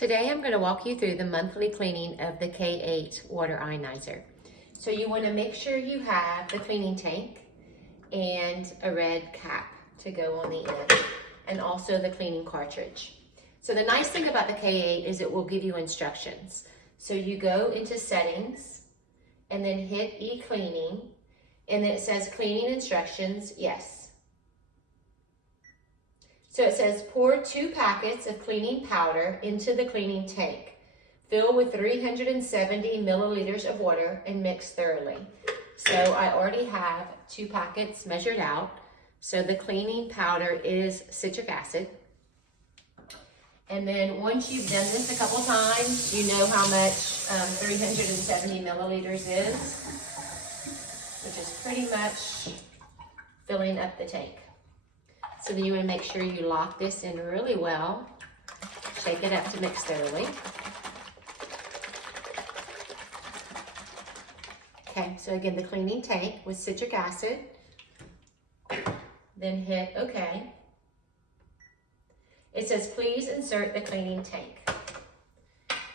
Today I'm going to walk you through the monthly cleaning of the K8 water ionizer. So you want to make sure you have the cleaning tank and a red cap to go on the end, and also the cleaning cartridge. So the nice thing about the K8 is it will give you instructions. So you go into settings and then hit e-cleaning, and then it says cleaning instructions, yes. So it says pour 2 packets of cleaning powder into the cleaning tank. Fill with 370 milliliters of water and mix thoroughly. So I already have 2 packets measured out. So the cleaning powder is citric acid. And then once you've done this a couple times, you know how much 370 milliliters is, which is pretty much filling up the tank. So then you want to make sure you lock this in really well. Shake it up to mix thoroughly. Okay, so again, the cleaning tank with citric acid. Then hit OK. It says, please insert the cleaning tank.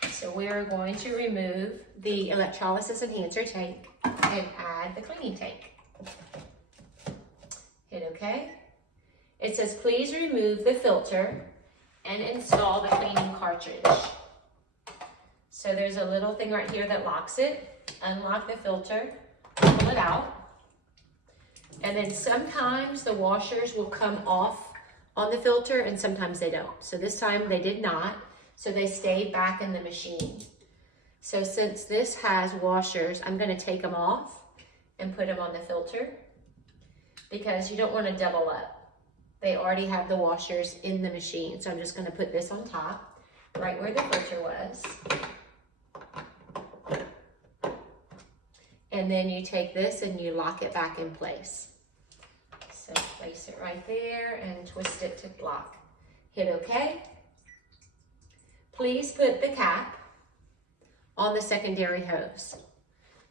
So we're going to remove the electrolysis enhancer tank and add the cleaning tank. Hit OK. It says, please remove the filter and install the cleaning cartridge. So there's a little thing right here that locks it. Unlock the filter, pull it out. And then sometimes the washers will come off on the filter and sometimes they don't. So this time they did not, so they stayed back in the machine. So since this has washers, I'm gonna take them off and put them on the filter because you don't wanna double up. They already have the washers in the machine. So I'm just gonna put this on top, right where the filter was. And then you take this and you lock it back in place. So place it right there and twist it to lock. Hit OK. Please put the cap on the secondary hose.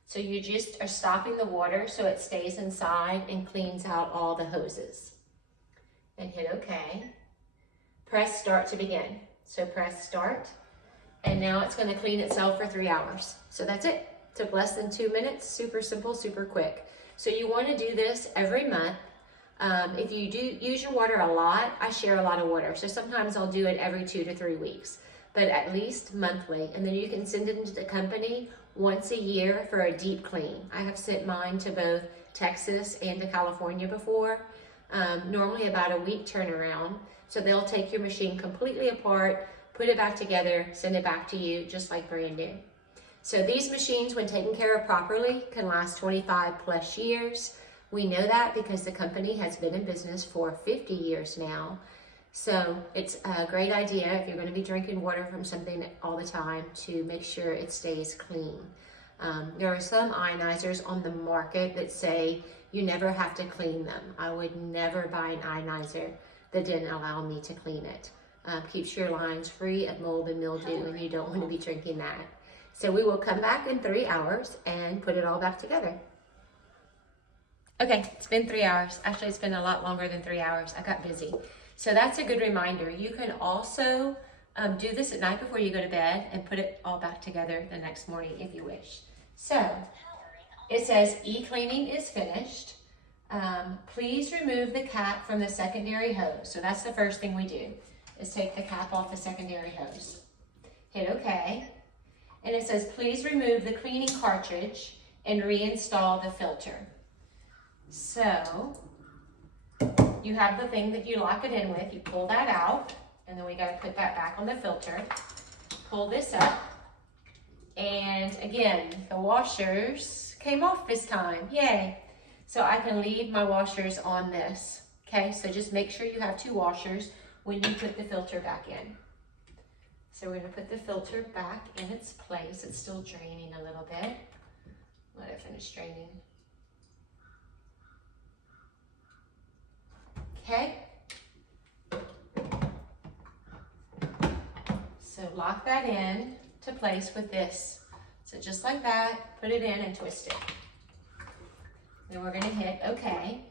So you just are stopping the water so it stays inside and cleans out all the hoses. And hit OK. Press start to begin. So press start. And now it's going to clean itself for 3 hours. So that's it. Took less than 2 minutes. Super simple, super quick. So you want to do this every month. If you do use your water a lot, I share a lot of water. So sometimes I'll do it every 2 to 3 weeks, but at least monthly. And then you can send it into the company once a year for a deep clean. I have sent mine to both Texas and to California before. Normally about a week turnaround. So they'll take your machine completely apart, put it back together, send it back to you just like brand new. So these machines, when taken care of properly, can last 25 plus years. We know that because the company has been in business for 50 years now. So it's a great idea if you're going to be drinking water from something all the time to make sure it stays clean. There are some ionizers on the market that say you never have to clean them. I would never buy an ionizer that didn't allow me to clean it. Keeps your lines free of mold and mildew, and you don't want to be drinking that. So we will come back in 3 hours and put it all back together. Okay, it's been 3 hours. Actually, it's been a lot longer than 3 hours. I got busy. So that's a good reminder. You can also do this at night before you go to bed and put it all back together the next morning if you wish. So it says e-cleaning is finished. Please remove the cap from the secondary hose. So that's the first thing we do, is take the cap off the secondary hose. Hit OK. And it says, please remove the cleaning cartridge and reinstall the filter. So you have the thing that you lock it in with. You pull that out, and then we got to put that back on the filter. Pull this up. And again, the washers came off this time. Yay. So I can leave my washers on this. Okay, so just make sure you have 2 washers when you put the filter back in. So we're going to put the filter back in its place. It's still draining a little bit. Let it finish draining. Okay. So lock that in to place with this. So just like that, put it in and twist it. Then we're going to hit OK.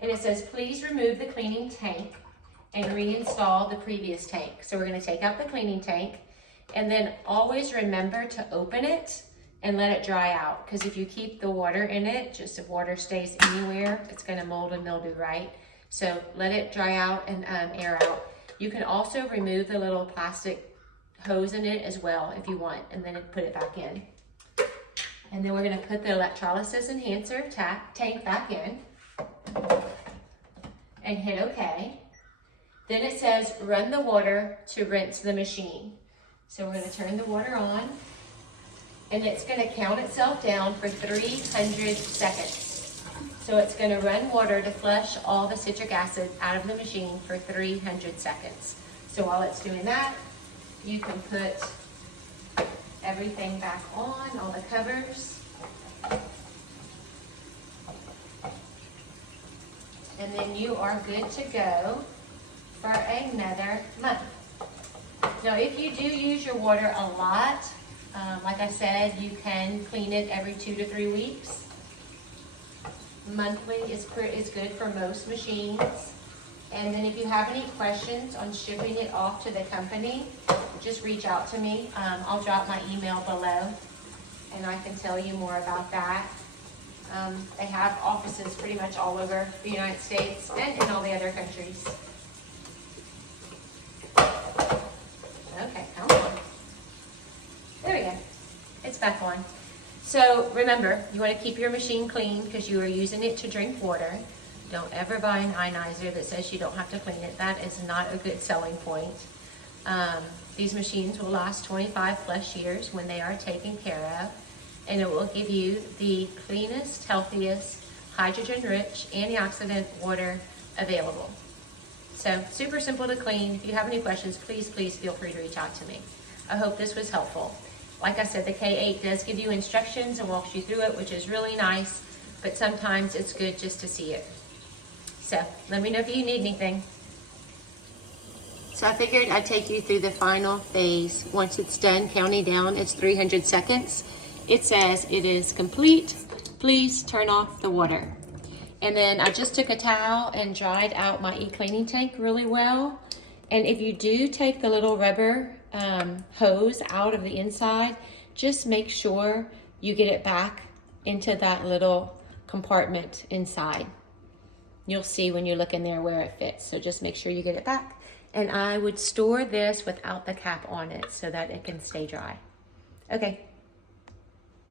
And it says, please remove the cleaning tank and reinstall the previous tank. So we're gonna take out the cleaning tank, and then always remember to open it and let it dry out. Because if you keep the water in it, just if water stays anywhere, it's gonna mold and mildew, right? So let it dry out and air out. You can also remove the little plastic hose in it as well if you want, and then put it back in. And then we're gonna put the electrolysis enhancer tank back in and hit OK. Then it says run the water to rinse the machine. So we're gonna turn the water on, and it's gonna count itself down for 300 seconds. So it's gonna run water to flush all the citric acid out of the machine for 300 seconds. So while it's doing that, you can put everything back on, all the covers. And then you are good to go for another month. Now, if you do use your water a lot, like I said, you can clean it every 2 to 3 weeks. Monthly is good for most machines. And then if you have any questions on shipping it off to the company, just reach out to me. I'll drop my email below, and I can tell you more about that. They have offices pretty much all over the United States and in all the other countries. Okay, come on. There we go. It's back on. So remember, you want to keep your machine clean because you are using it to drink water. Don't ever buy an ionizer that says you don't have to clean it. That is not a good selling point. These machines will last 25 plus years when they are taken care of, and it will give you the cleanest, healthiest, hydrogen-rich, antioxidant water available. So super simple to clean. If you have any questions, please feel free to reach out to me. I hope this was helpful. Like I said, the K8 does give you instructions and walks you through it, which is really nice, but sometimes it's good just to see it. So let me know if you need anything. So I figured I'd take you through the final phase. Once it's done counting down, it's 300 seconds. It says it is complete. Please turn off the water. And then I just took a towel and dried out my e-cleaning tank really well. And if you do take the little rubber hose out of the inside, just make sure you get it back into that little compartment inside. You'll see when you look in there where it fits. So just make sure you get it back. And I would store this without the cap on it so that it can stay dry. Okay,